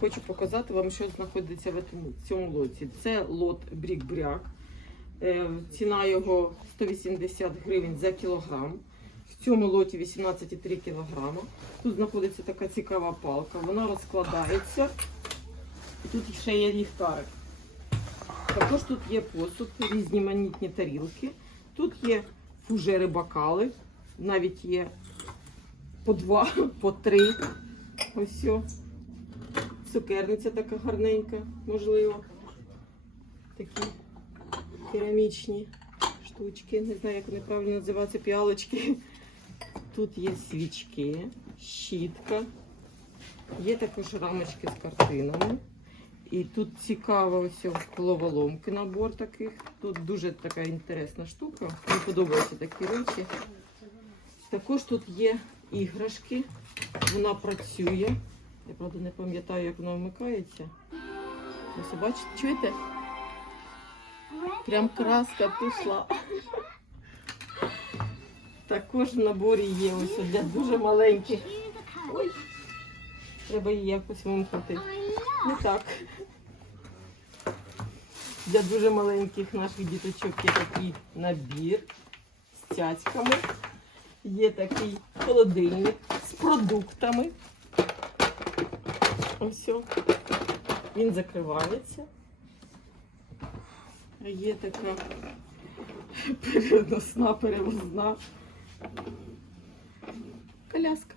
хочу показати вам, що знаходиться в цьому- лоті. Це лот брік-бряк. Е, Ціна його 180 гривень за кілограм. В цьому лоті 18,3 кг. Тут знаходиться така цікава палка. Вона розкладається. І тут ще є ліхтарик. Також тут є посуд, різноманітні тарілки. Тут є фужери, бокали. Навіть є по два, по три. Ось. о. Цукерниця така гарненька, можливо. Такі керамічні штучки. Не знаю, як вони правильно називаються, піалочки. Тут є свічки, щітка. Є також рамочки з картинами. І тут цікаво ось головоломки набор таких. Тут дуже така інтересна штука. Мені подобаються такі речі. Також тут є іграшки. Вона працює. Я правда не пам'ятаю, як вона вмикається. Ось бачите, чуєте? Прям краска пішла. Також в наборі є ось для дуже маленьких. Ой, треба її якось вимкнути. Не так. Для дуже маленьких наших діточок є такий набір з цяцьками. Є такий холодильник з продуктами. Ось. Він закривається. Є така переносна, перевозна коляска.